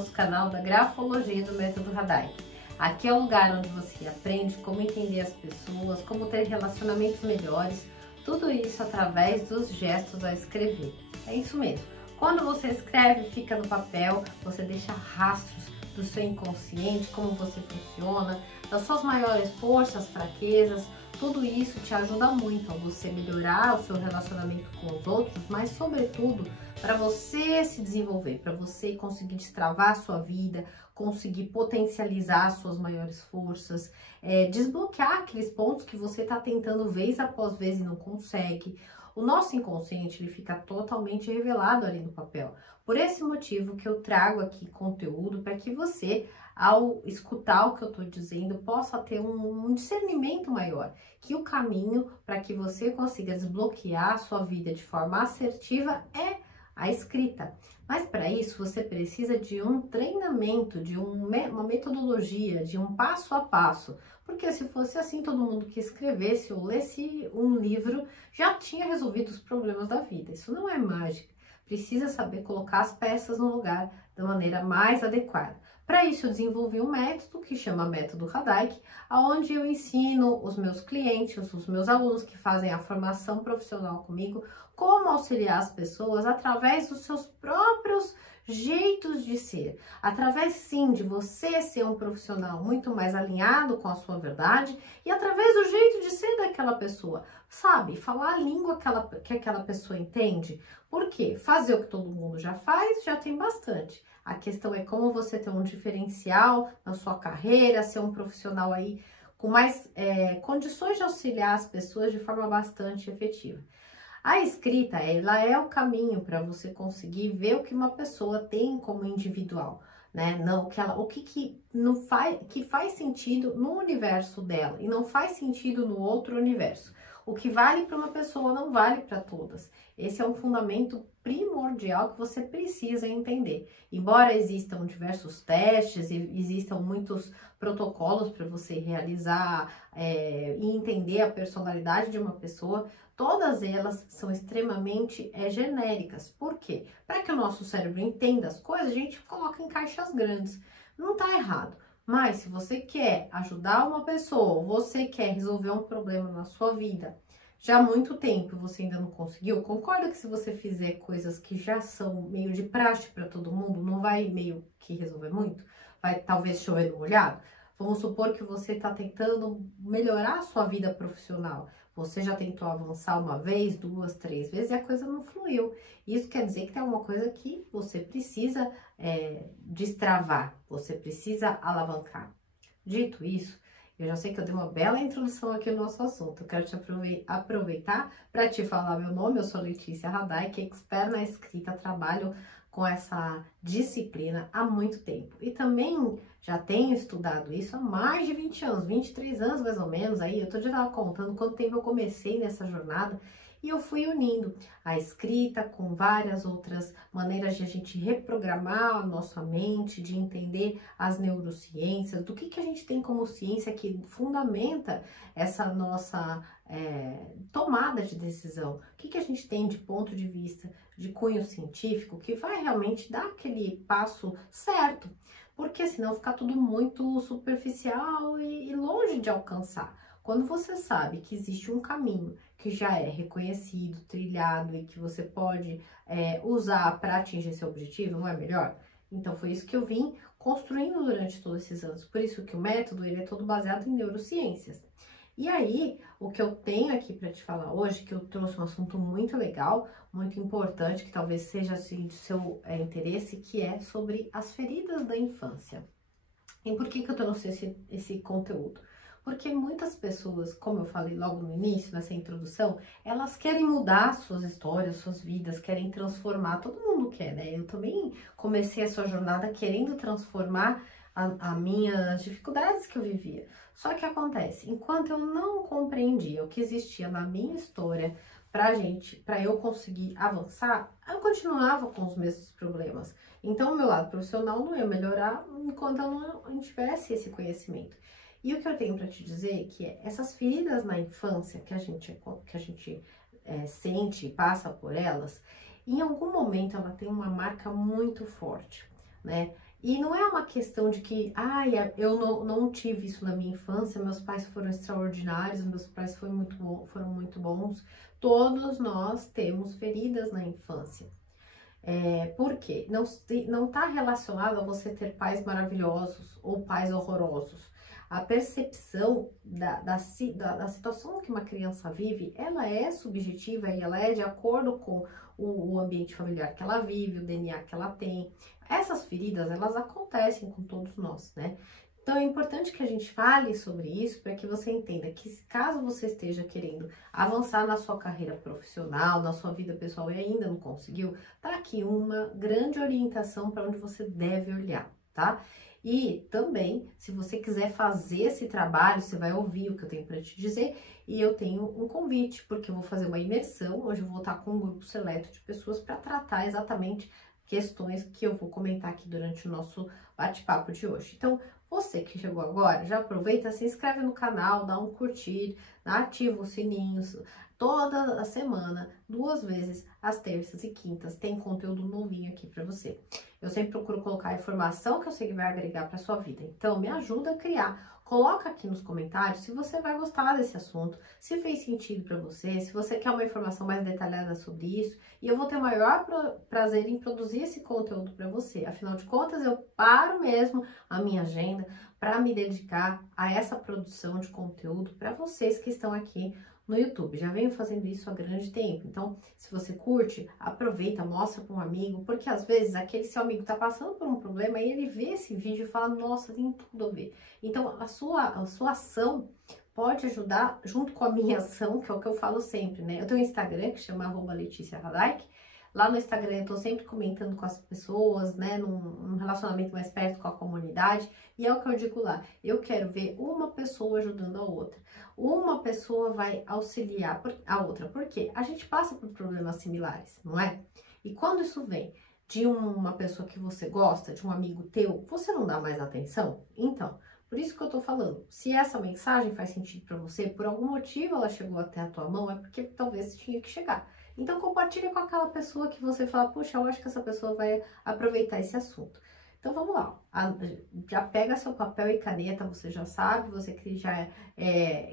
nosso canal da Grafologia do Método Radai. Aqui é o lugar onde você aprende como entender as pessoas, como ter relacionamentos melhores, tudo isso através dos gestos ao escrever. É isso mesmo. Quando você escreve, fica no papel, você deixa rastros do seu inconsciente, como você funciona, das suas maiores forças, fraquezas. Tudo isso te ajuda muito a você melhorar o seu relacionamento com os outros, mas sobretudo para você se desenvolver, para você conseguir destravar a sua vida, conseguir potencializar as suas maiores forças, desbloquear aqueles pontos que você está tentando vez após vez e não consegue. O nosso inconsciente ele fica totalmente revelado ali no papel. Por esse motivo que eu trago aqui conteúdo para que você, ao escutar o que eu estou dizendo, possa ter um discernimento maior, que o caminho para que você consiga desbloquear a sua vida de forma assertiva é a escrita. Mas para isso você precisa de um treinamento, de uma metodologia, de um passo a passo. Porque se fosse assim, todo mundo que escrevesse ou lesse um livro já tinha resolvido os problemas da vida. Isso não é mágica. Precisa saber colocar as peças no lugar da maneira mais adequada. Para isso, eu desenvolvi um método que chama Método Radai, onde eu ensino os meus clientes, os meus alunos que fazem a formação profissional comigo, como auxiliar as pessoas através dos seus próprios jeitos de ser. Através, sim, de você ser um profissional muito mais alinhado com a sua verdade e através do jeito de ser daquela pessoa. Sabe? Falar a língua que aquela pessoa entende. Por quê? Fazer o que todo mundo já faz, já tem bastante. A questão é como você ter um diferencial na sua carreira, ser um profissional aí com mais condições de auxiliar as pessoas de forma bastante efetiva. A escrita, ela é o caminho para você conseguir ver o que uma pessoa tem como individual, né? Não, que faz sentido no universo dela e não faz sentido no outro universo. O que vale para uma pessoa não vale para todas. Esse é um fundamento primordial que você precisa entender. Embora existam diversos testes e existam muitos protocolos para você realizar e entender a personalidade de uma pessoa, todas elas são extremamente genéricas. Por quê? Para que o nosso cérebro entenda as coisas, a gente coloca em caixas grandes. Não está errado. Mas se você quer ajudar uma pessoa, ou você quer resolver um problema na sua vida, já há muito tempo você ainda não conseguiu, concorda que se você fizer coisas que já são meio de praxe para todo mundo, não vai meio que resolver muito? Vai talvez chover no molhado? Vamos supor que você está tentando melhorar a sua vida profissional. Você já tentou avançar uma vez, duas, três vezes e a coisa não fluiu. Isso quer dizer que tem alguma coisa que você precisa destravar, você precisa alavancar. Dito isso, eu já sei que eu dei uma bela introdução aqui no nosso assunto. Eu quero te aproveitar para te falar meu nome. Eu sou Letícia Radai, que é expert na escrita, trabalho com essa disciplina há muito tempo. E também já tenho estudado isso há mais de 20 anos, 23 anos mais ou menos. Aí eu já estava contando quanto tempo eu comecei nessa jornada. E eu fui unindo a escrita com várias outras maneiras de a gente reprogramar a nossa mente, de entender as neurociências, do que a gente tem como ciência que fundamenta essa nossa tomada de decisão. O que a gente tem de ponto de vista de cunho científico que vai realmente dar aquele passo certo, porque senão fica tudo muito superficial e longe de alcançar. Quando você sabe que existe um caminho que já é reconhecido, trilhado e que você pode usar para atingir esse objetivo, não é melhor? Então foi isso que eu vim construindo durante todos esses anos. Por isso que o método ele é todo baseado em neurociências. E aí, o que eu tenho aqui para te falar hoje, que eu trouxe um assunto muito legal, muito importante, que talvez seja assim, de seu interesse, que é sobre as feridas da infância. E por que eu trouxe esse conteúdo? Porque muitas pessoas, como eu falei logo no início, nessa introdução, elas querem mudar suas histórias, suas vidas, querem transformar, todo mundo quer, né? Eu também comecei essa jornada querendo transformar as minhas dificuldades que eu vivia. Só que acontece, enquanto eu não compreendia o que existia na minha história para eu conseguir avançar, eu continuava com os mesmos problemas. Então, o meu lado profissional não ia melhorar enquanto eu não tivesse esse conhecimento. E o que eu tenho para te dizer é que essas feridas na infância que a gente sente e passa por elas, em algum momento ela tem uma marca muito forte, né? E não é uma questão de que, ai, eu não tive isso na minha infância, meus pais foram extraordinários, meus pais foram muito bons. Todos nós temos feridas na infância. Por quê? Não está relacionado a você ter pais maravilhosos ou pais horrorosos. A percepção da situação que uma criança vive, ela é subjetiva e ela é de acordo com o ambiente familiar que ela vive, o DNA que ela tem. Essas feridas, elas acontecem com todos nós, né? Então é importante que a gente fale sobre isso para que você entenda que caso você esteja querendo avançar na sua carreira profissional, na sua vida pessoal e ainda não conseguiu, tá aqui uma grande orientação para onde você deve olhar, tá? E também, se você quiser fazer esse trabalho, você vai ouvir o que eu tenho para te dizer e eu tenho um convite, porque eu vou fazer uma imersão, hoje eu vou estar com um grupo seleto de pessoas para tratar exatamente questões que eu vou comentar aqui durante o nosso bate-papo de hoje. Então, você que chegou agora, já aproveita, se inscreve no canal, dá um curtir, ativa os sininhos. Toda a semana, 2 vezes, às terças e quintas, tem conteúdo novinho aqui para você. Eu sempre procuro colocar a informação que eu sei que vai agregar para sua vida. Então, me ajuda a criar. Coloca aqui nos comentários se você vai gostar desse assunto, se fez sentido para você, se você quer uma informação mais detalhada sobre isso. E eu vou ter o maior prazer em produzir esse conteúdo para você. Afinal de contas, eu paro mesmo a minha agenda para me dedicar a essa produção de conteúdo para vocês que estão aqui no YouTube. Já venho fazendo isso há grande tempo. Então, se você curte, aproveita, mostra para um amigo, porque às vezes aquele seu amigo está passando por um problema e ele vê esse vídeo e fala, nossa, tem tudo a ver. Então, a sua ação pode ajudar junto com a minha ação, que é o que eu falo sempre, né? Eu tenho um Instagram que chama @LeticiaRadaik. Lá no Instagram eu tô sempre comentando com as pessoas, né, num relacionamento mais perto com a comunidade, e é o que eu digo lá, eu quero ver uma pessoa ajudando a outra, uma pessoa vai auxiliar a outra, porque a gente passa por problemas similares, não é? E quando isso vem de uma pessoa que você gosta, de um amigo teu, você não dá mais atenção? Então, por isso que eu tô falando, se essa mensagem faz sentido para você, por algum motivo ela chegou até a tua mão, é porque talvez tinha que chegar. Então, compartilhe com aquela pessoa que você fala, puxa, eu acho que essa pessoa vai aproveitar esse assunto. Então, vamos lá. Já pega seu papel e caneta, você já sabe, você que já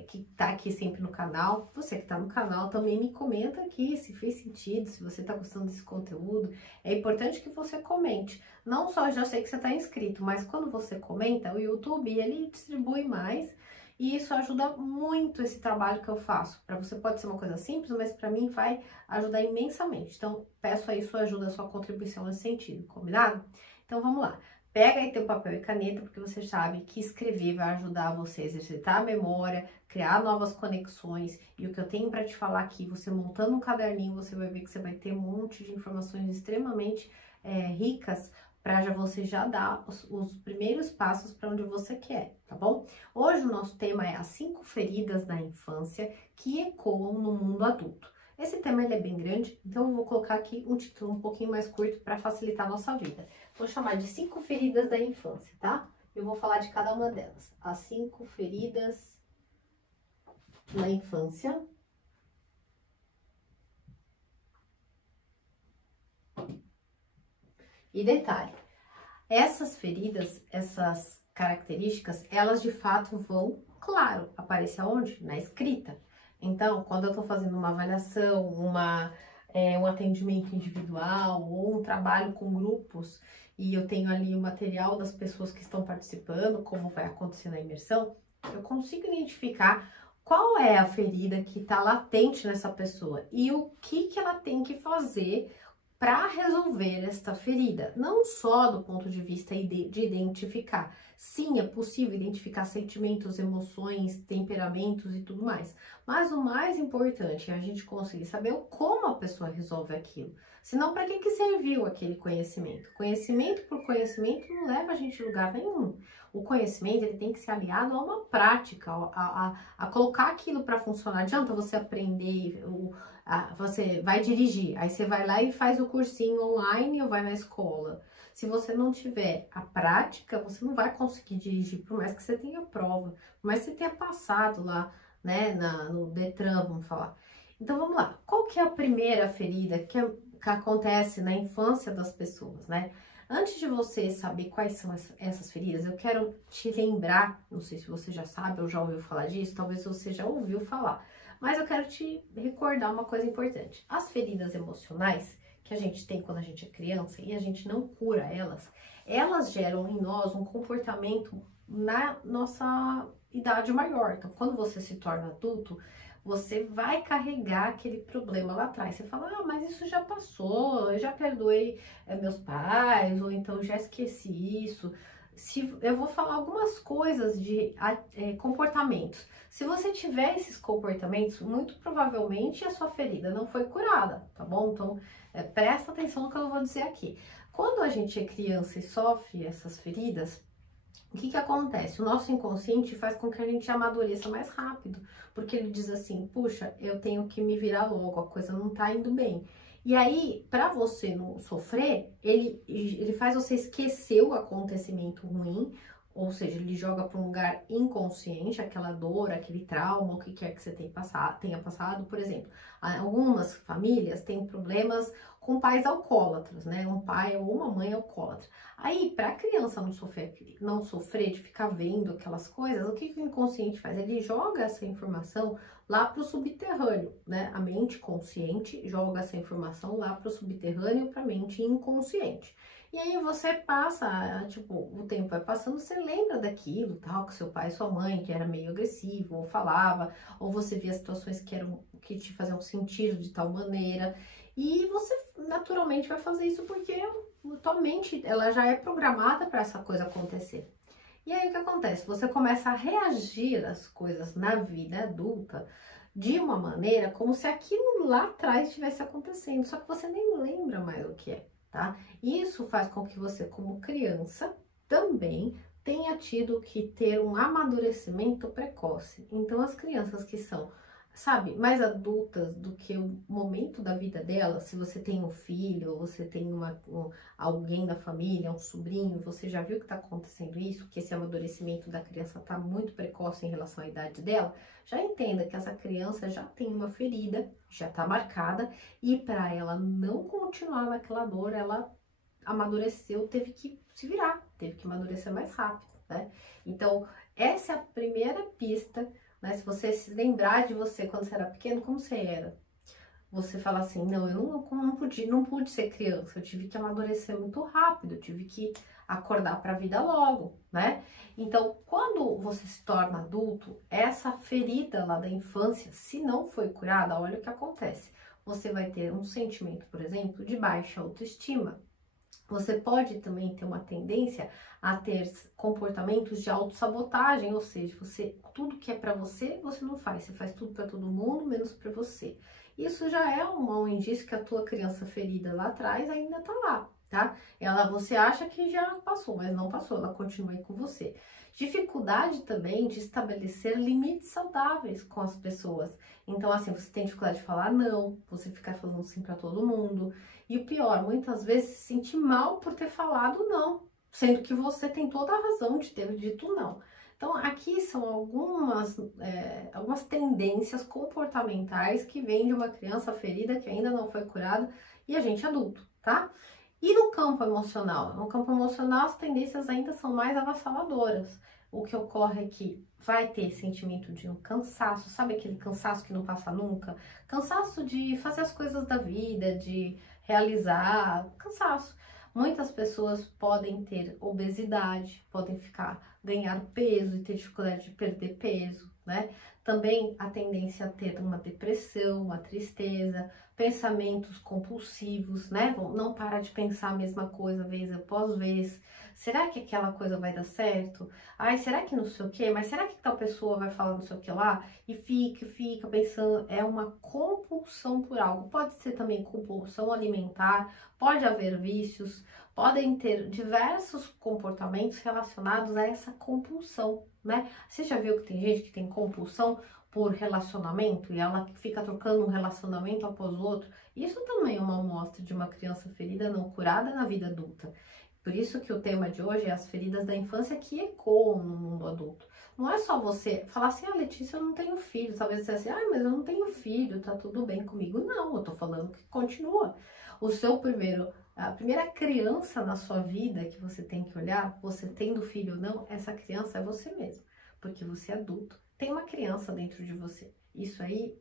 que tá aqui sempre no canal, você que tá no canal também me comenta aqui se fez sentido, se você tá gostando desse conteúdo. É importante que você comente. Não só já sei que você tá inscrito, mas quando você comenta, o YouTube, ele distribui mais. E isso ajuda muito esse trabalho que eu faço. Para você pode ser uma coisa simples, mas para mim vai ajudar imensamente. Então, peço aí sua ajuda, sua contribuição nesse sentido, combinado? Então, vamos lá. Pega aí teu papel e caneta, porque você sabe que escrever vai ajudar você a exercitar a memória, criar novas conexões. E o que eu tenho para te falar aqui, você montando um caderninho, você vai ver que você vai ter um monte de informações extremamente ricas para você já dar os primeiros passos para onde você quer, tá bom? Hoje o nosso tema é as 5 feridas da infância que ecoam no mundo adulto. Esse tema ele é bem grande, então eu vou colocar aqui um título um pouquinho mais curto para facilitar a nossa vida. Vou chamar de 5 feridas da infância, tá? Eu vou falar de cada uma delas. As 5 feridas da infância. E detalhe, essas feridas, essas características, elas de fato vão, claro, aparecer aonde? Na escrita. Então, quando eu tô fazendo uma avaliação, um atendimento individual ou um trabalho com grupos e eu tenho ali o material das pessoas que estão participando, como vai acontecer na imersão, eu consigo identificar qual é a ferida que está latente nessa pessoa e o que ela tem que fazer para resolver esta ferida, não só do ponto de vista de identificar. Sim, é possível identificar sentimentos, emoções, temperamentos e tudo mais. Mas o mais importante é a gente conseguir saber como a pessoa resolve aquilo. Senão, para que serviu aquele conhecimento? Conhecimento por conhecimento não leva a gente a lugar nenhum. O conhecimento ele tem que ser aliado a uma prática, a colocar aquilo para funcionar. Adianta você aprender, você vai dirigir, aí você vai lá e faz o cursinho online ou vai na escola. Se você não tiver a prática, você não vai conseguir dirigir, por mais que você tenha prova, por mais que você tenha passado lá, né, no Detran, vamos falar. Então, vamos lá. Qual que é a primeira ferida que acontece na infância das pessoas, né? Antes de você saber quais são essas feridas, eu quero te lembrar, não sei se você já sabe ou já ouviu falar disso, talvez você já ouviu falar, mas eu quero te recordar uma coisa importante. As feridas emocionais que a gente tem quando a gente é criança e a gente não cura elas geram em nós um comportamento na nossa idade maior. Então, quando você se torna adulto, você vai carregar aquele problema lá atrás. Você fala, ah, mas isso já passou, eu já perdoei meus pais, ou então já esqueci isso. Eu vou falar algumas coisas de comportamentos. Se você tiver esses comportamentos, muito provavelmente a sua ferida não foi curada, tá bom? Então, presta atenção no que eu vou dizer aqui. Quando a gente é criança e sofre essas feridas, o que acontece? O nosso inconsciente faz com que a gente amadureça mais rápido, porque ele diz assim, puxa, eu tenho que me virar logo, a coisa não tá indo bem. E aí, para você não sofrer, ele faz você esquecer o acontecimento ruim, ou seja, ele joga para um lugar inconsciente, aquela dor, aquele trauma, o que quer que você tenha passado. Por exemplo, algumas famílias têm problemas com pais alcoólatras, né? Um pai ou uma mãe alcoólatra. Aí, para a criança não sofrer de ficar vendo aquelas coisas, o que o inconsciente faz? Ele joga essa informação lá para o subterrâneo, né? A mente consciente joga essa informação lá para o subterrâneo, para a mente inconsciente. E aí você passa, tipo, o tempo vai passando, você lembra daquilo, tal, que seu pai e sua mãe, que era meio agressivo, ou falava, ou você via situações que te faziam sentir de tal maneira, e você naturalmente vai fazer isso porque a tua mente, ela já é programada para essa coisa acontecer. E aí o que acontece? Você começa a reagir às coisas na vida adulta de uma maneira como se aquilo lá atrás estivesse acontecendo, só que você nem lembra mais o que é. Tá? Isso faz com que você, como criança, também tenha tido que ter um amadurecimento precoce. Então, as crianças que são, sabe, mais adultas do que o momento da vida delas, se você tem um filho, ou você tem alguém da família, um sobrinho, você já viu que está acontecendo isso, que esse amadurecimento da criança está muito precoce em relação à idade dela, já entenda que essa criança já tem uma ferida, já está marcada, e para ela não continuar naquela dor, ela amadureceu, teve que se virar, teve que amadurecer mais rápido, né? Então, essa é a primeira pista, né? Se você se lembrar de você quando você era pequeno, como você era? Você fala assim, não, eu não pude ser criança, eu tive que amadurecer muito rápido, eu tive que acordar para a vida logo, né? Então, quando você se torna adulto, essa ferida lá da infância, se não foi curada, olha o que acontece. Você vai ter um sentimento, por exemplo, de baixa autoestima. Você pode também ter uma tendência a ter comportamentos de autossabotagem, ou seja, tudo que é para você, você não faz. Você faz tudo para todo mundo, menos para você. Isso já é um mau indício que a tua criança ferida lá atrás ainda tá lá, tá? Você acha que já passou, mas não passou, ela continua aí com você. Dificuldade também de estabelecer limites saudáveis com as pessoas. Então, assim, você tem dificuldade de falar não, você ficar falando sim para todo mundo. E o pior, muitas vezes se sentir mal por ter falado não, sendo que você tem toda a razão de ter dito não. Então, aqui são algumas tendências comportamentais que vêm de uma criança ferida que ainda não foi curada e a gente adulto, tá? E no campo emocional? No campo emocional, as tendências ainda são mais avassaladoras. O que ocorre é que vai ter sentimento de um cansaço, sabe aquele cansaço que não passa nunca? Cansaço de fazer as coisas da vida, de realizar, cansaço. Muitas pessoas podem ter obesidade, podem ganhar peso e ter dificuldade de perder peso, né? Também a tendência a ter uma depressão, uma tristeza, pensamentos compulsivos, né? Não para de pensar a mesma coisa vez após vez. Será que aquela coisa vai dar certo? Ai, será que não sei o quê? Mas será que tal pessoa vai falar não sei o que lá? E fica pensando, é uma compulsão por algo. Pode ser também compulsão alimentar, pode haver vícios, podem ter diversos comportamentos relacionados a essa compulsão, né? Você já viu que tem gente que tem compulsão por relacionamento e ela fica trocando um relacionamento após o outro? Isso também é uma amostra de uma criança ferida não curada na vida adulta. Por isso que o tema de hoje é as feridas da infância que ecoam no mundo adulto. Não é só você falar assim, Letícia, eu não tenho filho. Talvez você assim, mas eu não tenho filho, tá tudo bem comigo. Não, eu tô falando que continua. A primeira criança na sua vida que você tem que olhar, você tendo filho ou não, essa criança é você mesmo. Porque você é adulto, tem uma criança dentro de você. Isso aí,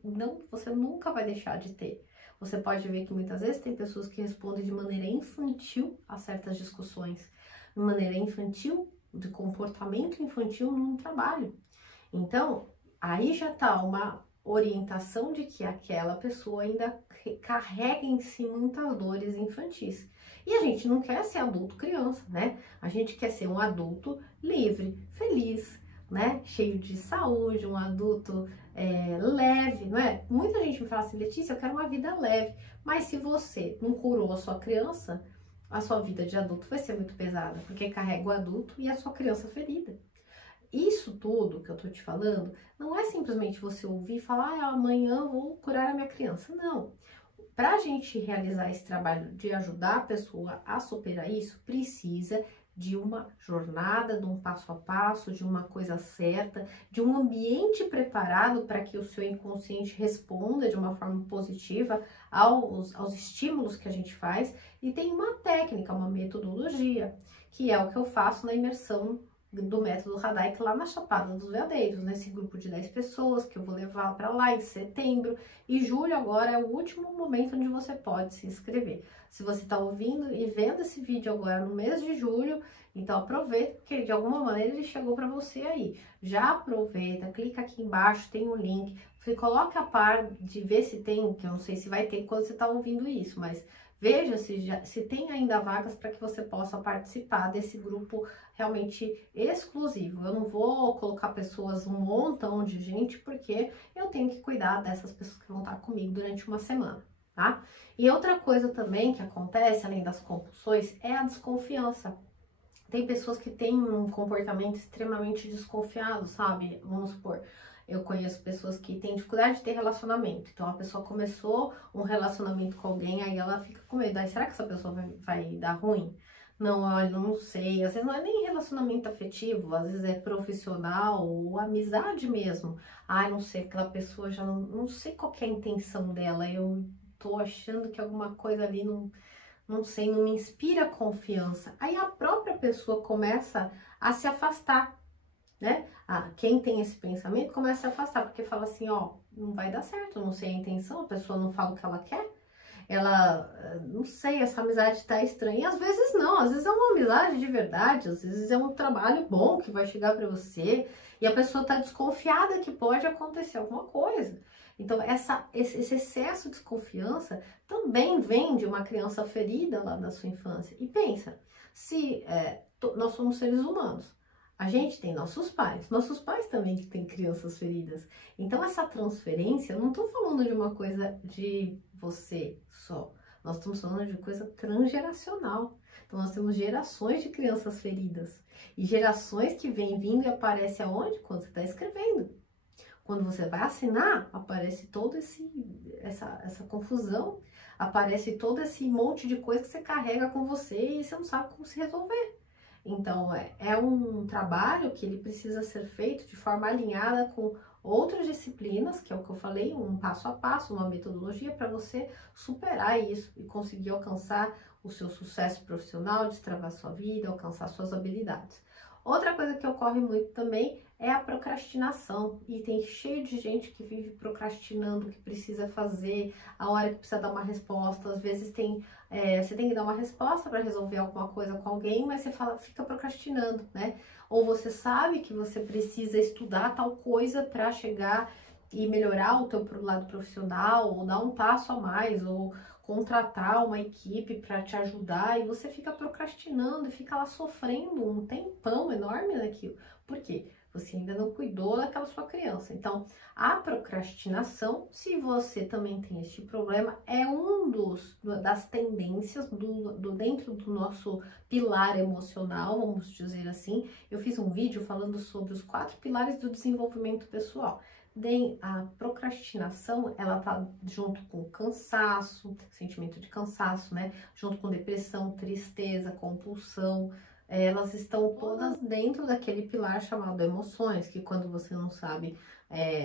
você nunca vai deixar de ter. Você pode ver que muitas vezes tem pessoas que respondem de maneira infantil a certas discussões. De maneira infantil, de comportamento infantil no trabalho. Então, aí já tá uma orientação de que aquela pessoa ainda carrega em si muitas dores infantis. E a gente não quer ser adulto criança, né? A gente quer ser um adulto livre, feliz, né? Cheio de saúde, um adulto leve, não é? Muita gente me fala assim, Letícia, eu quero uma vida leve. Mas se você não curou a sua criança, a sua vida de adulto vai ser muito pesada, porque carrega o adulto e a sua criança ferida. Isso tudo que eu tô te falando, não é simplesmente você ouvir e falar, amanhã eu vou curar a minha criança. Não. Para a gente realizar esse trabalho de ajudar a pessoa a superar isso, precisa de uma jornada, de um passo a passo, de uma coisa certa, de um ambiente preparado para que o seu inconsciente responda de uma forma positiva aos estímulos que a gente faz. E tem uma técnica, uma metodologia, que é o que eu faço na imersão do método Radhaik lá na Chapada dos Veadeiros, nesse grupo de 10 pessoas que eu vou levar para lá em setembro. E julho agora é o último momento onde você pode se inscrever. Se você está ouvindo e vendo esse vídeo agora no mês de julho, então aproveita, porque de alguma maneira ele chegou para você aí. Já aproveita, clica aqui embaixo, tem um link, você coloca a par de ver se tem, que eu não sei se vai ter quando você está ouvindo isso, mas veja se tem ainda vagas para que você possa participar desse grupo realmente exclusivo. Eu não vou colocar pessoas, um montão de gente, porque eu tenho que cuidar dessas pessoas que vão estar comigo durante uma semana, tá? E outra coisa também que acontece, além das compulsões, é a desconfiança. Tem pessoas que têm um comportamento extremamente desconfiado, sabe? Vamos supor, eu conheço pessoas que têm dificuldade de ter relacionamento. Então, a pessoa começou um relacionamento com alguém, aí ela fica com medo. Aí, será que essa pessoa vai dar ruim? Não, olha, não sei. Às vezes não é nem relacionamento afetivo, às vezes é profissional ou amizade mesmo. Ai, não sei, aquela pessoa já não sei qual que é a intenção dela. Eu tô achando que alguma coisa ali não sei, não me inspira confiança. Aí a própria pessoa começa a se afastar, né? Quem tem esse pensamento começa a se afastar, porque fala assim, não vai dar certo, não sei a intenção, a pessoa não fala o que ela quer, não sei, essa amizade tá estranha. E às vezes não, às vezes é uma amizade de verdade, às vezes é um trabalho bom que vai chegar para você e a pessoa tá desconfiada que pode acontecer alguma coisa. Então, esse excesso de desconfiança também vem de uma criança ferida lá da sua infância. E pensa, se nós somos seres humanos, a gente tem nossos pais também têm crianças feridas. Então, essa transferência, eu não estou falando de uma coisa de você só, nós estamos falando de coisa transgeracional. Então, nós temos gerações de crianças feridas e gerações que vêm vindo e aparecem aonde? Quando você está escrevendo. Quando você vai assinar, aparece toda essa confusão, aparece todo esse monte de coisa que você carrega com você e você não sabe como se resolver. Então, é um trabalho que ele precisa ser feito de forma alinhada com outras disciplinas, que é o que eu falei, um passo a passo, uma metodologia para você superar isso e conseguir alcançar o seu sucesso profissional, destravar sua vida, alcançar suas habilidades. Outra coisa que ocorre muito também é a procrastinação, e tem cheio de gente que vive procrastinando o que precisa fazer, a hora que precisa dar uma resposta. Às vezes você tem que dar uma resposta para resolver alguma coisa com alguém, mas você fica procrastinando, né? Ou você sabe que você precisa estudar tal coisa para chegar e melhorar o teu lado profissional, ou dar um passo a mais, ou contratar uma equipe para te ajudar, e você fica procrastinando e fica lá sofrendo um tempão enorme naquilo. Por quê? Você ainda não cuidou daquela sua criança. Então, a procrastinação, se você também tem este problema, é das tendências dentro do nosso pilar emocional, vamos dizer assim. Eu fiz um vídeo falando sobre os 4 pilares do desenvolvimento pessoal. A procrastinação, ela tá junto com cansaço, sentimento de cansaço, né? Junto com depressão, tristeza, compulsão, elas estão todas dentro daquele pilar chamado emoções, que quando você não sabe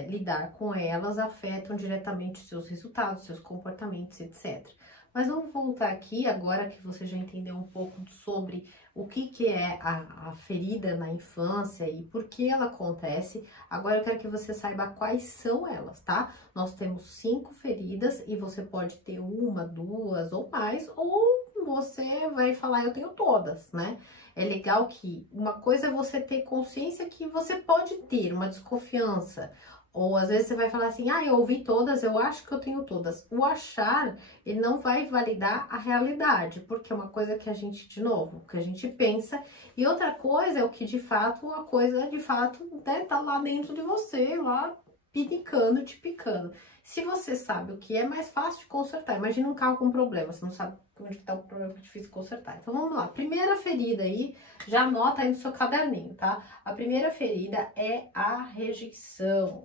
lidar com elas, afetam diretamente os seus resultados, seus comportamentos, etc. Mas vamos voltar aqui, agora que você já entendeu um pouco sobre o que é a ferida na infância e por que ela acontece. Agora eu quero que você saiba quais são elas, tá? Nós temos 5 feridas e você pode ter 1, 2 ou mais, ou você vai falar, eu tenho todas, né? É legal que uma coisa é você ter consciência que você pode ter uma desconfiança, ou às vezes você vai falar assim, eu ouvi todas, eu acho que eu tenho todas. O achar, ele não vai validar a realidade, porque é uma coisa que a gente, de novo, que a gente pensa, e outra coisa é o que de fato, uma coisa de fato, né, tá lá dentro de você, lá pinicando, te picando. Se você sabe o que é mais fácil de consertar, imagina um carro com problema, você não sabe onde que tá o problema, que é difícil consertar. Então vamos lá, primeira ferida aí, já anota aí no seu caderninho, tá? A primeira ferida é a rejeição.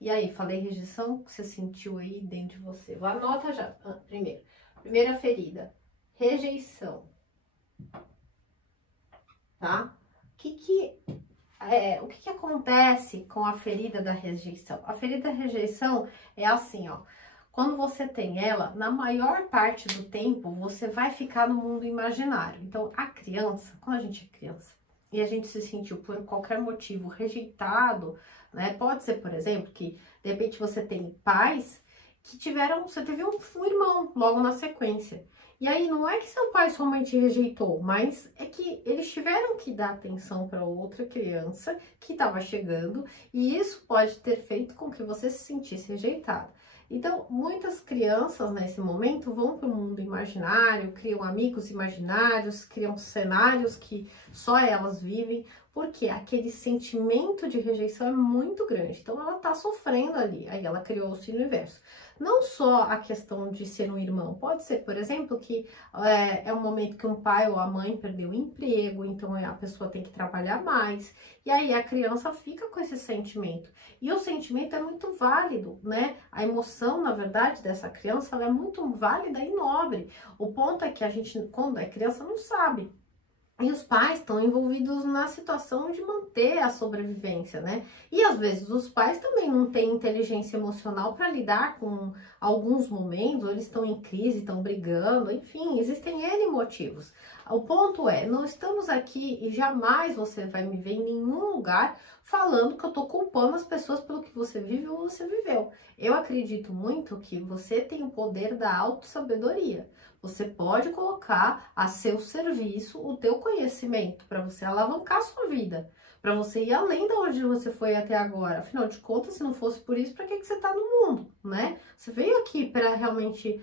E aí, falei rejeição, o que você sentiu aí dentro de você? Anota já, primeiro. Primeira ferida, rejeição. Tá? O que acontece com a ferida da rejeição? A ferida da rejeição é assim, ó. Quando você tem ela, na maior parte do tempo, você vai ficar no mundo imaginário. Então, a criança, quando a gente é criança, e a gente se sentiu por qualquer motivo rejeitado, né? Pode ser, por exemplo, que de repente você tem pais que você teve um irmão logo na sequência. E aí, não é que seu pai e sua mãe te rejeitou, mas é que eles tiveram que dar atenção para outra criança que estava chegando, e isso pode ter feito com que você se sentisse rejeitado. Então, muitas crianças nesse momento vão para o mundo imaginário, criam amigos imaginários, criam cenários que só elas vivem, porque aquele sentimento de rejeição é muito grande. Então, ela tá sofrendo ali, aí ela criou-se no universo. Não só a questão de ser um irmão, pode ser, por exemplo, que é um momento que um pai ou a mãe perdeu o emprego, então a pessoa tem que trabalhar mais, e aí a criança fica com esse sentimento. E o sentimento é muito válido, né? A emoção, na verdade, dessa criança, ela é muito válida e nobre. O ponto é que a gente, quando é criança, não sabe. E os pais estão envolvidos na situação de manter a sobrevivência, né? E às vezes os pais também não têm inteligência emocional para lidar com alguns momentos, ou eles estão em crise, estão brigando, enfim, existem N motivos. O ponto é, não estamos aqui e jamais você vai me ver em nenhum lugar falando que eu tô culpando as pessoas pelo que você vive ou você viveu. Eu acredito muito que você tem o poder da autossabedoria. Você pode colocar a seu serviço o teu conhecimento para você alavancar a sua vida, para você ir além de onde você foi até agora. Afinal de contas, se não fosse por isso, para que você está no mundo, né? Você veio aqui para realmente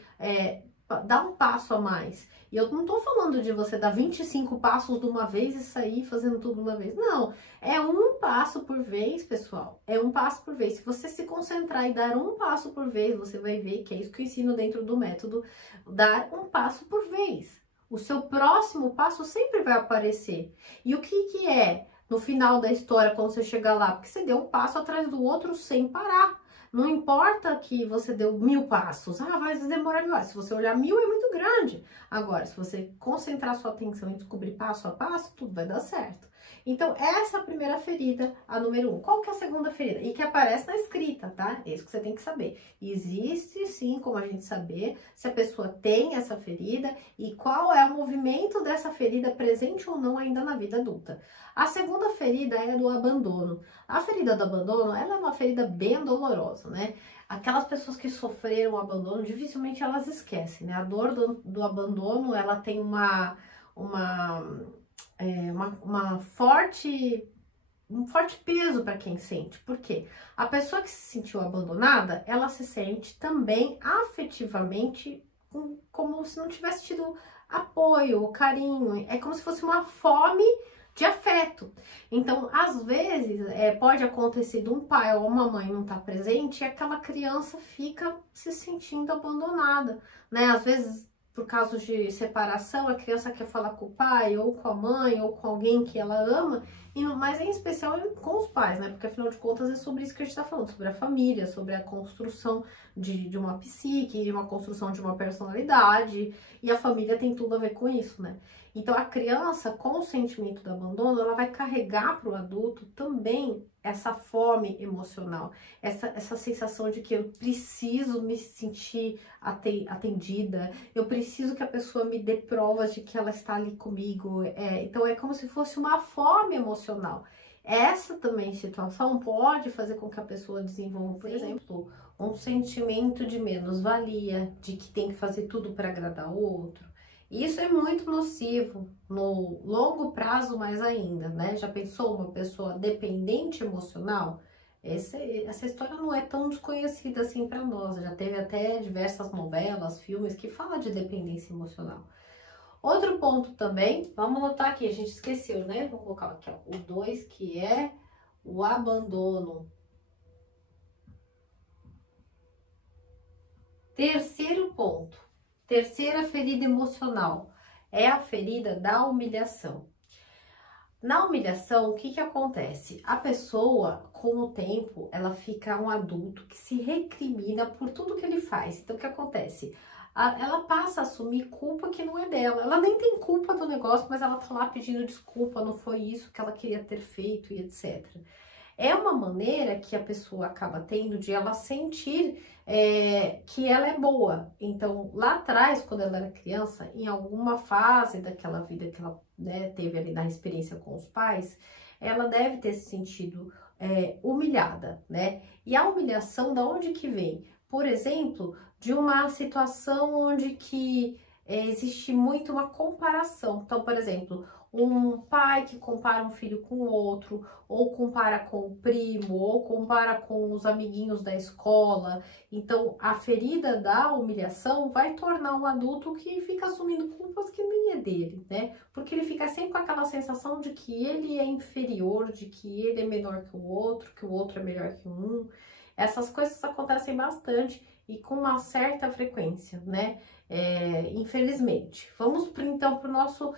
dar um passo a mais. E eu não tô falando de você dar 25 passos de uma vez e sair fazendo tudo de uma vez. Não, é um passo por vez, pessoal. É um passo por vez. Se você se concentrar e dar um passo por vez, você vai ver que é isso que eu ensino dentro do método, dar um passo por vez. O seu próximo passo sempre vai aparecer. E o que é no final da história, quando você chegar lá? Porque você deu um passo atrás do outro sem parar. Não importa que você deu 1000 passos, vai demorar 1000. Se você olhar 1000 é muito grande. Agora, se você concentrar sua atenção em descobrir passo a passo, tudo vai dar certo. Então, essa é a primeira ferida, a número 1. Qual que é a segunda ferida? E que aparece na escrita, tá? É isso que você tem que saber. Existe sim como a gente saber se a pessoa tem essa ferida e qual é o movimento dessa ferida presente ou não ainda na vida adulta. A segunda ferida é do abandono. A ferida do abandono, ela é uma ferida bem dolorosa, né? Aquelas pessoas que sofreram o abandono, dificilmente elas esquecem, né? A dor do abandono, ela tem um forte peso para quem sente. Por quê? A pessoa que se sentiu abandonada, ela se sente também afetivamente como se não tivesse tido apoio, carinho. É como se fosse uma fome de afeto. Então, às vezes, pode acontecer de um pai ou uma mãe não estar presente e aquela criança fica se sentindo abandonada, né? Às vezes por causa de separação, a criança quer falar com o pai, ou com a mãe, ou com alguém que ela ama, mas em especial com os pais, né? Porque afinal de contas é sobre isso que a gente tá falando, sobre a família, sobre a construção de uma psique, de uma construção de uma personalidade, e a família tem tudo a ver com isso, né? Então a criança, com o sentimento do abandono, ela vai carregar para o adulto também essa fome emocional, essa sensação de que eu preciso me sentir atendida, eu preciso que a pessoa me dê provas de que ela está ali comigo. Então é como se fosse uma fome emocional. Essa também situação pode fazer com que a pessoa desenvolva, por exemplo, um sentimento de menos-valia, de que tem que fazer tudo para agradar o outro. Isso é muito nocivo, no longo prazo mais ainda, né? Já pensou uma pessoa dependente emocional? Essa história não é tão desconhecida assim para nós, já teve até diversas novelas, filmes que falam de dependência emocional. Outro ponto também, vamos anotar aqui, a gente esqueceu, né? Vou colocar aqui, ó, o 2, que é o abandono. Terceiro ponto, terceira ferida emocional, é a ferida da humilhação. Na humilhação, o que acontece? A pessoa, com o tempo, ela fica um adulto que se recrimina por tudo que ele faz. Então, o que acontece? Ela passa a assumir culpa que não é dela. Ela nem tem culpa do negócio, mas ela tá lá pedindo desculpa, não foi isso que ela queria ter feito e etc. É uma maneira que a pessoa acaba tendo de ela sentir que ela é boa. Então, lá atrás, quando ela era criança, em alguma fase daquela vida que ela, né, teve ali na experiência com os pais, ela deve ter se sentido humilhada, né? E a humilhação, da onde que vem? Por exemplo, de uma situação onde que existe muito uma comparação. Então, por exemplo, um pai que compara um filho com o outro, ou compara com o primo, ou compara com os amiguinhos da escola. Então, a ferida da humilhação vai tornar um adulto que fica assumindo culpas que nem é dele, né? Porque ele fica sempre com aquela sensação de que ele é inferior, de que ele é menor que o outro é melhor que um. Essas coisas acontecem bastante e com uma certa frequência, né? Infelizmente. Vamos então para o nosso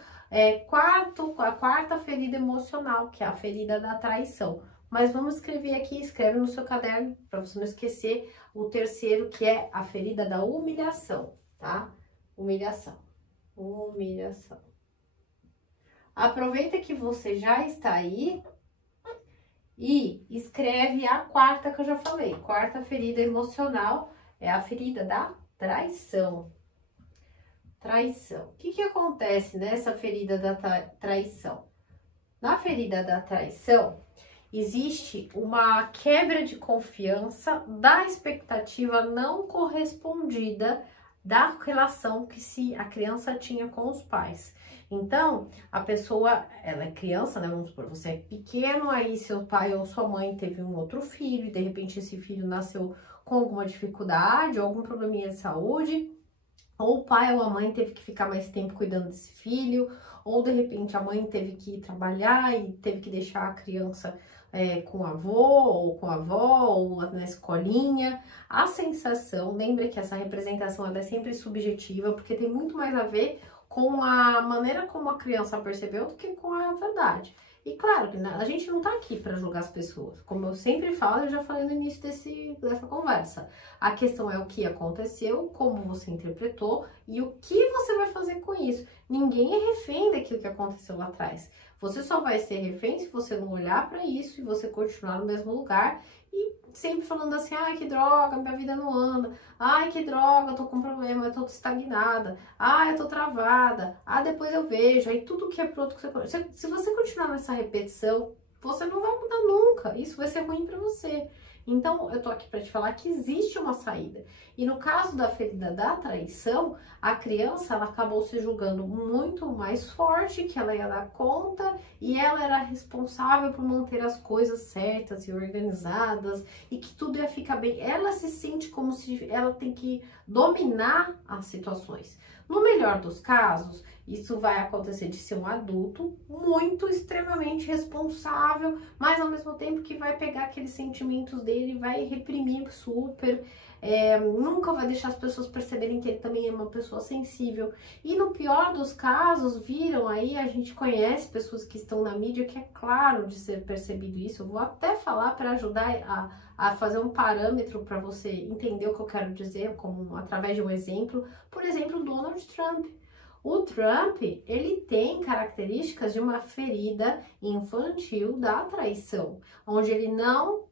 a quarta ferida emocional, que é a ferida da traição. Mas vamos escrever aqui, escreve no seu caderno, para você não esquecer o terceiro, que é a ferida da humilhação, tá? Humilhação. Humilhação. Aproveita que você já está aí e escreve a quarta que eu já falei. Quarta ferida emocional é a ferida da traição. Traição. O que acontece nessa ferida da traição? Na ferida da traição, existe uma quebra de confiança da expectativa não correspondida da relação que a criança tinha com os pais. Então, a pessoa, ela é criança, né? Vamos supor, você é pequeno, aí seu pai ou sua mãe teve um outro filho, e de repente esse filho nasceu com alguma dificuldade, algum probleminha de saúde, ou o pai ou a mãe teve que ficar mais tempo cuidando desse filho, ou de repente a mãe teve que ir trabalhar e teve que deixar a criança com o avô, ou com a avó, ou na escolinha. A sensação, lembra que essa representação ela é sempre subjetiva, porque tem muito mais a ver com a maneira como a criança percebeu do que com a verdade. E claro, a gente não tá aqui para julgar as pessoas. Como eu sempre falo, eu já falei no início dessa conversa. A questão é o que aconteceu, como você interpretou e o que você vai fazer com isso. Ninguém é refém daquilo que aconteceu lá atrás. Você só vai ser refém se você não olhar para isso e você continuar no mesmo lugar e sempre falando assim, ai que droga, minha vida não anda, ai que droga, eu tô com problema, eu tô estagnada, ai eu tô travada, depois eu vejo, aí tudo que é pronto que você... Se você continuar nessa repetição, você não vai mudar nunca, isso vai ser ruim pra você. Então, eu tô aqui para te falar que existe uma saída. E no caso da ferida da traição, a criança, ela acabou se julgando muito mais forte, que ela ia dar conta, e ela era responsável por manter as coisas certas e organizadas, e que tudo ia ficar bem. Ela se sente como se ela tem que dominar as situações. No melhor dos casos, Isso vai acontecer de ser um adulto muito extremamente responsável, mas ao mesmo tempo que vai pegar aqueles sentimentos dele e vai reprimir super, nunca vai deixar as pessoas perceberem que ele também é uma pessoa sensível. E no pior dos casos, viram aí, a gente conhece pessoas que estão na mídia que é claro de ser percebido isso. Eu vou até falar para ajudar a fazer um parâmetro para você entender o que eu quero dizer, como através de um exemplo. Por exemplo, o Donald Trump. O Trump, ele tem características de uma ferida infantil da traição, onde ele não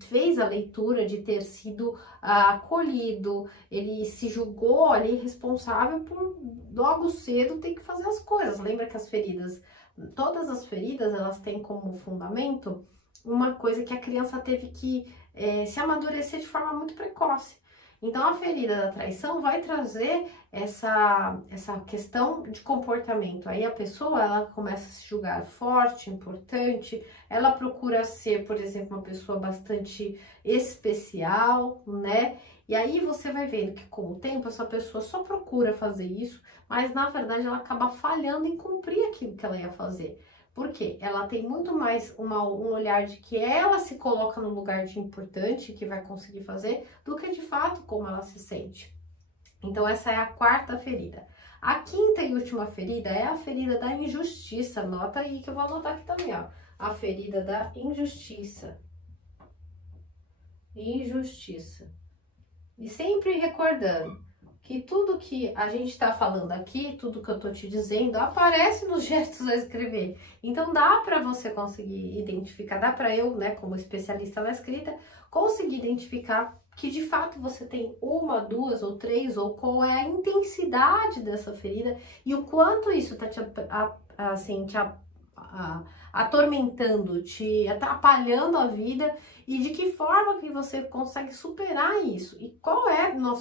fez a leitura de ter sido acolhido, ele se julgou ali responsável por logo cedo ter que fazer as coisas. Lembra que as feridas, todas as feridas, elas têm como fundamento uma coisa que a criança teve que se amadurecer de forma muito precoce. Então, a ferida da traição vai trazer essa questão de comportamento. Aí a pessoa, ela começa a se julgar forte, importante, ela procura ser, por exemplo, uma pessoa bastante especial, né? E aí você vai vendo que com o tempo essa pessoa só procura fazer isso, mas na verdade ela acaba falhando em cumprir aquilo que ela ia fazer. Por quê? Ela tem muito mais um olhar de que ela se coloca no lugar de importante, que vai conseguir fazer, do que de fato como ela se sente. Então essa é a quarta ferida. A quinta e última ferida é a ferida da injustiça. Anota aí que eu vou anotar aqui também, ó. A ferida da injustiça. Injustiça. E sempre recordando que tudo que a gente está falando aqui, tudo que eu tô te dizendo, aparece nos gestos a escrever. Então dá para você conseguir identificar, dá para eu, né, como especialista na escrita, conseguir identificar que de fato você tem uma, duas ou três, ou qual é a intensidade dessa ferida e o quanto isso tá te atormentando, te atrapalhando a vida e de que forma que você consegue superar isso e qual é, no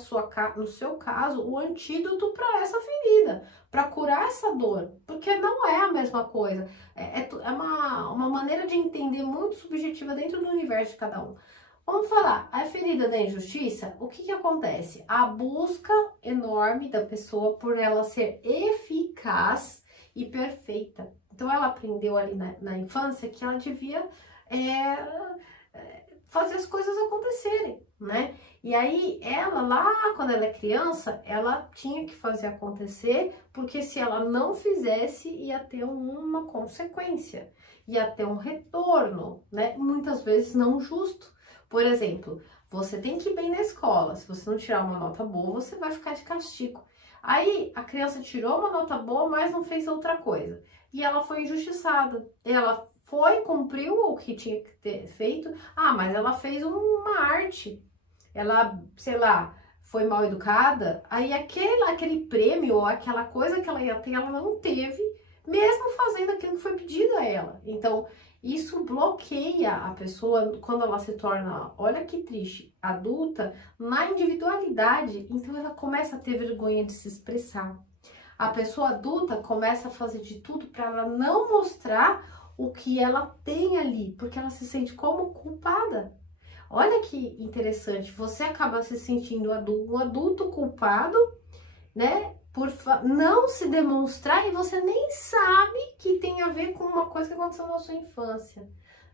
seu caso, o antídoto para essa ferida, para curar essa dor, porque não é a mesma coisa, é uma maneira de entender muito subjetiva dentro do universo de cada um. Vamos falar, a ferida da injustiça, o que acontece? A busca enorme da pessoa por ela ser eficaz e perfeita. Então, ela aprendeu ali na infância que ela devia fazer as coisas acontecerem, né? E aí, ela lá, quando ela é criança, ela tinha que fazer acontecer, porque se ela não fizesse, ia ter uma consequência, ia ter um retorno, né? Muitas vezes não justo. Por exemplo, você tem que ir bem na escola, se você não tirar uma nota boa, você vai ficar de castigo. Aí, a criança tirou uma nota boa, mas não fez outra coisa. E ela foi injustiçada. Ela cumpriu o que tinha que ter feito. Ah, mas ela fez uma arte. Ela, sei lá, foi mal educada. Aí aquele prêmio ou aquela coisa que ela ia ter, ela não teve, mesmo fazendo aquilo que foi pedido a ela. Então, isso bloqueia a pessoa quando ela se torna, olha que triste, adulta, na individualidade. Então, ela começa a ter vergonha de se expressar. A pessoa adulta começa a fazer de tudo para ela não mostrar o que ela tem ali, porque ela se sente como culpada. Olha que interessante, você acaba se sentindo um adulto culpado, né, por não se demonstrar e você nem sabe que tem a ver com uma coisa que aconteceu na sua infância.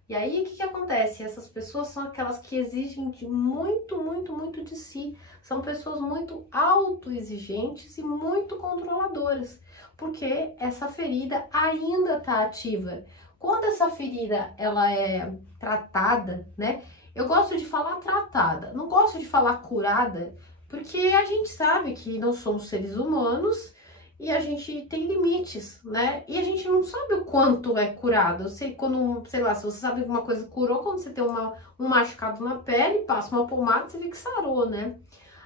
E aí, o que acontece? Essas pessoas são aquelas que exigem muito, muito, muito de si. São pessoas muito autoexigentes e muito controladoras, porque essa ferida ainda está ativa. Quando essa ferida ela é tratada, né? Eu gosto de falar tratada, não gosto de falar curada, porque a gente sabe que nós somos seres humanos e a gente tem limites, né? E a gente não sabe o quanto é curado. Eu sei quando, sei lá, se você sabe que uma coisa curou, quando você tem um machucado na pele, passa uma pomada, você vê que sarou, né?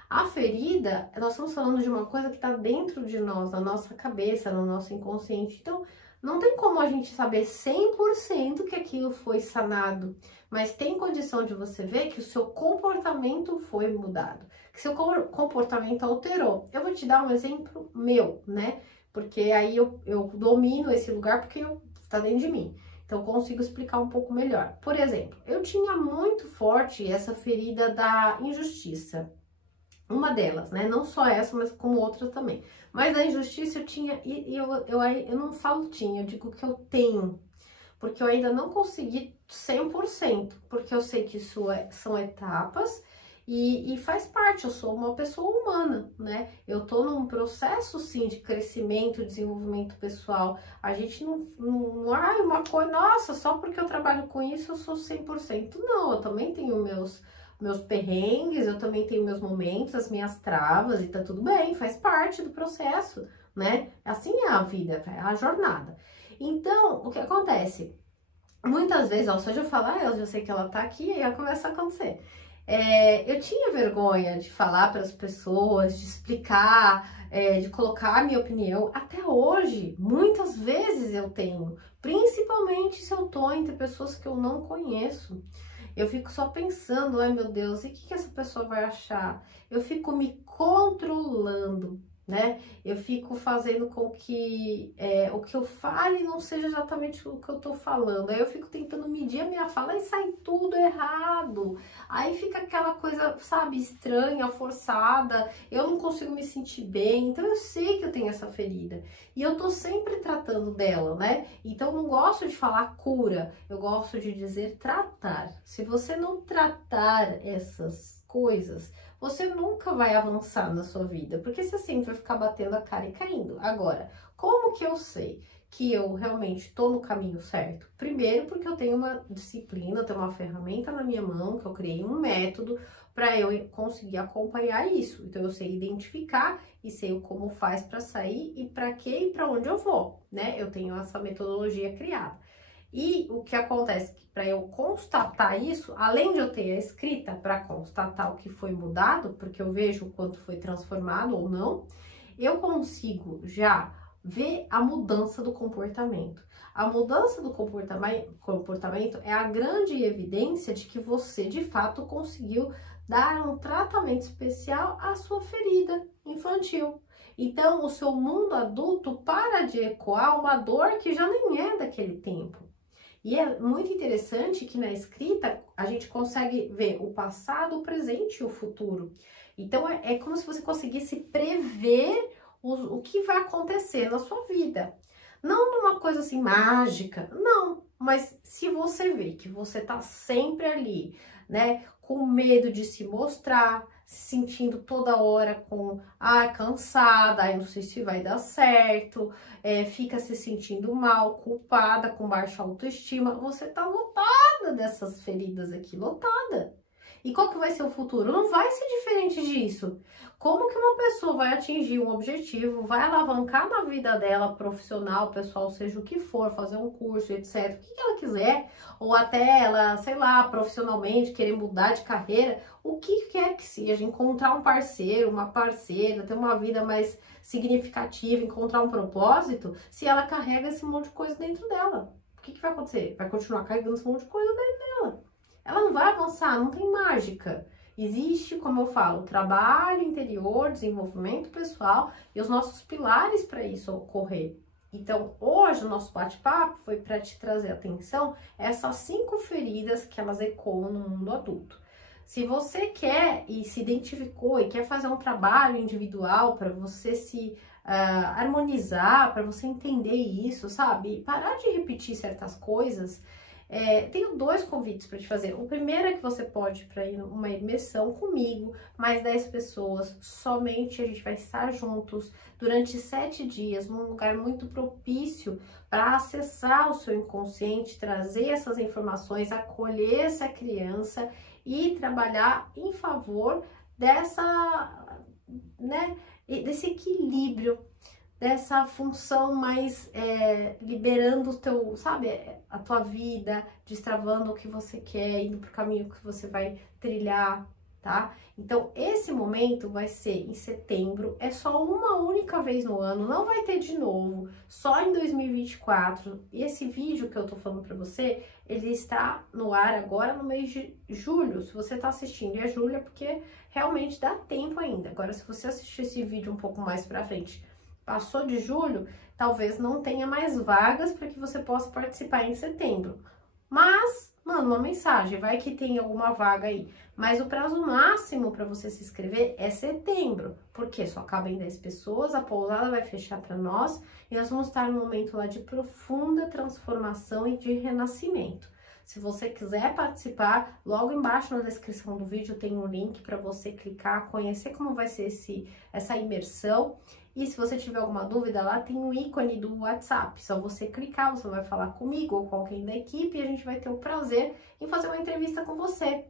A ferida, nós estamos falando de uma coisa que está dentro de nós, na nossa cabeça, no nosso inconsciente. Então, não tem como a gente saber 100% que aquilo foi sanado, mas tem condição de você ver que o seu comportamento foi mudado, que seu comportamento alterou. Eu vou te dar um exemplo meu, né? Porque aí eu domino esse lugar porque está dentro de mim. Então, eu consigo explicar um pouco melhor. Por exemplo, eu tinha muito forte essa ferida da injustiça. Uma delas, né? Não só essa, mas como outras também. Mas a injustiça eu tinha, e eu não falo tinha, eu digo que eu tenho. Porque eu ainda não consegui 100%, porque eu sei que isso são etapas e faz parte, eu sou uma pessoa humana, né? Eu tô num processo, sim, de crescimento, desenvolvimento pessoal. A gente uma coisa, nossa, só porque eu trabalho com isso eu sou 100%. Não, eu também tenho meus perrengues, eu também tenho meus momentos, as minhas travas, e tá tudo bem, faz parte do processo, né? Assim é a vida, é a jornada. Então, o que acontece? Muitas vezes, ó, só de eu falar, eu já sei que ela tá aqui, e aí começa a acontecer. Eu tinha vergonha de falar para as pessoas, de explicar, de colocar a minha opinião. Até hoje, muitas vezes eu tenho, principalmente se eu tô entre pessoas que eu não conheço. Eu fico só pensando, ai meu Deus, e o que essa pessoa vai achar? Eu fico me controlando, né? Eu fico fazendo com que o que eu fale não seja exatamente o que eu tô falando. Aí eu fico tentando medir a minha fala e sai tudo errado. Aí fica aquela coisa, sabe, estranha, forçada. Eu não consigo me sentir bem. Então eu sei que eu tenho essa ferida. E eu tô sempre tratando dela, né? Então eu não gosto de falar cura. Eu gosto de dizer tratar. Se você não tratar essas coisas, você nunca vai avançar na sua vida, porque você sempre vai ficar batendo a cara e caindo. Agora, como que eu sei que eu realmente tô no caminho certo? Primeiro, porque eu tenho uma disciplina, eu tenho uma ferramenta na minha mão, que eu criei um método para eu conseguir acompanhar isso. Então, eu sei identificar e sei como faz para sair e para quê e para onde eu vou, né? Eu tenho essa metodologia criada. E o que acontece para eu constatar isso, além de eu ter a escrita para constatar o que foi mudado, porque eu vejo o quanto foi transformado ou não, eu consigo já ver a mudança do comportamento. A mudança do comportamento é a grande evidência de que você, de fato, conseguiu dar um tratamento especial à sua ferida infantil. Então, o seu mundo adulto para de ecoar uma dor que já nem é daquele tempo. E é muito interessante que na escrita a gente consegue ver o passado, o presente e o futuro. Então, é como se você conseguisse prever o que vai acontecer na sua vida. Não numa coisa assim mágica, não. Mas se você vê que você tá sempre ali, né, com medo de se mostrar, se sentindo toda hora com, cansada, não sei se vai dar certo, fica se sentindo mal, culpada, com baixa autoestima, você tá lotada dessas feridas aqui, lotada. E qual que vai ser o futuro? Não vai ser diferente disso. Como que uma pessoa vai atingir um objetivo, vai alavancar na vida dela, profissional, pessoal, seja o que for, fazer um curso, etc, o que ela quiser, ou até ela, sei lá, profissionalmente, querer mudar de carreira, o que quer que seja, encontrar um parceiro, uma parceira, ter uma vida mais significativa, encontrar um propósito, se ela carrega esse monte de coisa dentro dela. O que vai acontecer? Vai continuar carregando esse monte de coisa dentro dela. Ela não vai avançar, não tem mágica. Existe, como eu falo, trabalho interior, desenvolvimento pessoal e os nossos pilares para isso ocorrer. Então, hoje o nosso bate-papo foi para te trazer atenção essas 5 feridas que elas ecoam no mundo adulto. Se você quer e se identificou e quer fazer um trabalho individual para você se harmonizar, para você entender isso, sabe? Parar de repetir certas coisas. Tenho 2 convites para te fazer. O primeiro é que você pode ir para uma imersão comigo, mais 10 pessoas, somente a gente vai estar juntos durante 7 dias, num lugar muito propício para acessar o seu inconsciente, trazer essas informações, acolher essa criança e trabalhar em favor desse equilíbrio, dessa função mais liberando o teu, sabe, a tua vida, destravando o que você quer, indo pro caminho que você vai trilhar, tá? Então, esse momento vai ser em setembro, é só uma única vez no ano, não vai ter de novo, só em 2024. E esse vídeo que eu tô falando pra você, ele está no ar agora no mês de julho. Se você tá assistindo e é julho, é porque realmente dá tempo ainda. Agora, se você assistir esse vídeo um pouco mais pra frente, passou de julho, talvez não tenha mais vagas para que você possa participar em setembro. Mas manda uma mensagem, vai que tem alguma vaga aí. Mas o prazo máximo para você se inscrever é setembro, porque só cabem 10 pessoas, a pousada vai fechar para nós e nós vamos estar num momento lá de profunda transformação e de renascimento. Se você quiser participar, logo embaixo na descrição do vídeo tem um link para você clicar, conhecer como vai ser essa imersão. E se você tiver alguma dúvida, lá tem um ícone do WhatsApp. Só você clicar, você vai falar comigo ou com alguém da equipe e a gente vai ter o prazer em fazer uma entrevista com você,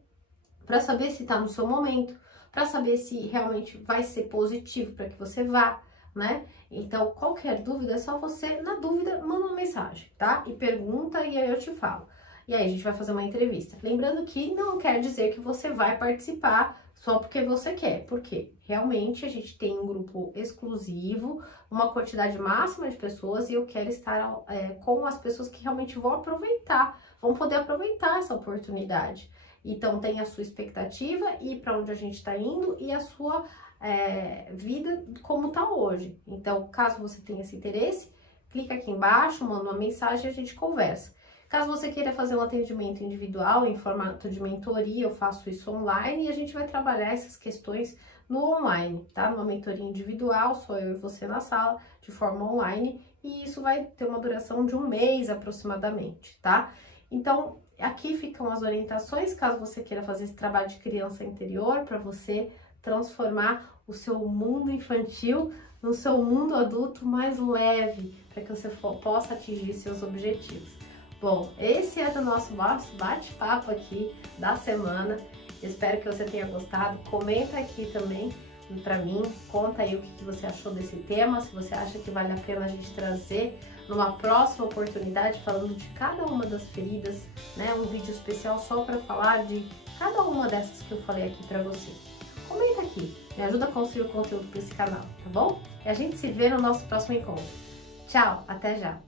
para saber se está no seu momento, para saber se realmente vai ser positivo para que você vá, né? Então, qualquer dúvida, é só você, na dúvida, manda uma mensagem, tá? E pergunta e aí eu te falo. E aí a gente vai fazer uma entrevista. Lembrando que não quer dizer que você vai participar só porque você quer, porque realmente a gente tem um grupo exclusivo, uma quantidade máxima de pessoas e eu quero estar com as pessoas que realmente vão poder aproveitar essa oportunidade. Então tem a sua expectativa e para onde a gente está indo e a sua vida como está hoje. Então, caso você tenha esse interesse, clica aqui embaixo, manda uma mensagem e a gente conversa. Caso você queira fazer um atendimento individual em formato de mentoria, eu faço isso online e a gente vai trabalhar essas questões no online, tá? Numa mentoria individual, sou eu e você na sala, de forma online, e isso vai ter uma duração de 1 mês aproximadamente, tá? Então, aqui ficam as orientações, caso você queira fazer esse trabalho de criança interior, para você transformar o seu mundo infantil no seu mundo adulto mais leve, para que você possa atingir seus objetivos. Bom, esse é o nosso bate-papo aqui da semana. Espero que você tenha gostado. Comenta aqui também para mim, conta aí o que você achou desse tema, se você acha que vale a pena a gente trazer numa próxima oportunidade falando de cada uma das feridas, né? Um vídeo especial só para falar de cada uma dessas que eu falei aqui para você. Comenta aqui, me ajuda a construir o conteúdo para esse canal, tá bom? E a gente se vê no nosso próximo encontro. Tchau, até já!